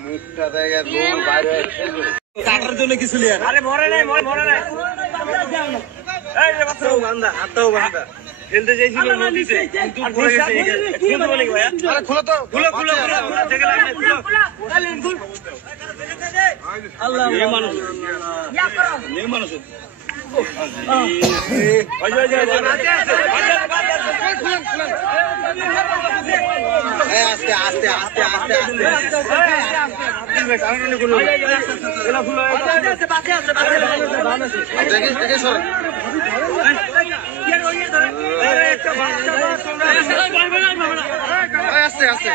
মুখটা দেখে বাইরে কাটার জন্য কিছু নিয়ে আরে মরে নাই এই যে বাচ্চা বান্দা হাতটাও বান্দা খেলতে যাইছিল নদীতে আর পড়ে গেছে খুলতে বলে কি ভাইয়া আরে খোলো তো খুলো থেকে লাগে খুলো আল্লাহ এই মানুষ আস্তে আস্তে আস্তে আস্তে আস্তে আস্তে আস্তে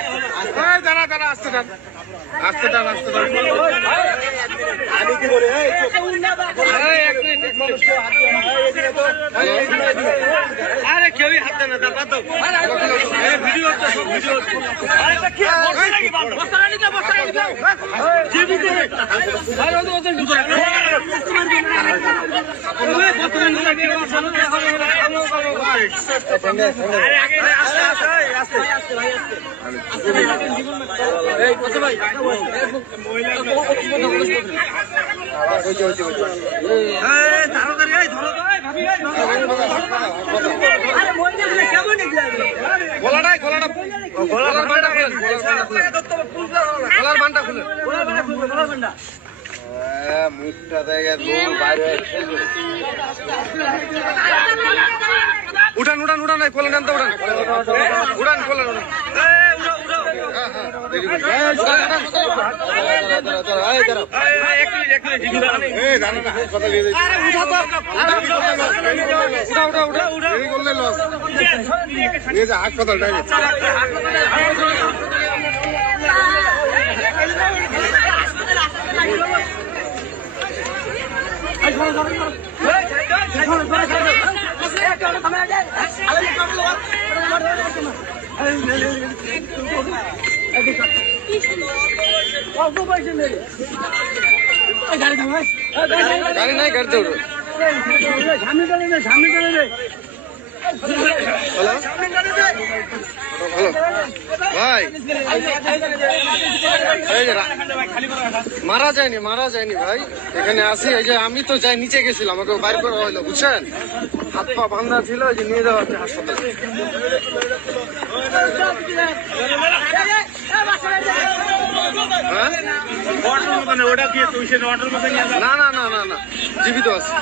দাঁড়া দাঁড়া আস্তে দাঁড়া আস্তে দাঁড়া আস্তে দাঁড়া আমি কি বলি আরে কেউই হাত দেয় না তার বাদ দাও ভিডিও হচ্ছে সব ভিডিও হচ্ছে আরেকটা কি বস্তা নিতে জীবিত আরে ওদের দুটো আরে আগে আস্তে আস্তে আস্তে আস্তে ভাই আস্তে এই কত ভাই মহিলা এই তাড়াতাড়ি এই ধরো তো এই ভাবি এই ধরো আরে মহিলাগুলো কেমন এগুলো গলার বান্ডা খুলে গলার বান্ডা খুলে গলার বান্ডা মুখটা দেখে বাইরে উঠান উঠান উঠান কোলে নেন তো উঠান উঠান কোলে হাসপাতাল গাড়ি নাই গাড়িতে উঠো হ্যালো ভাই মারা যায়নি ভাই এখানে আসি এই যে আমি তো যাই নিচে গেছিলাম আমাকে বাইর করা হইলো বুঝছেন হাত পা বান্ধা ছিল যে নিয়ে যাওয়া হচ্ছে হাসপাতালে না জীবিত আছে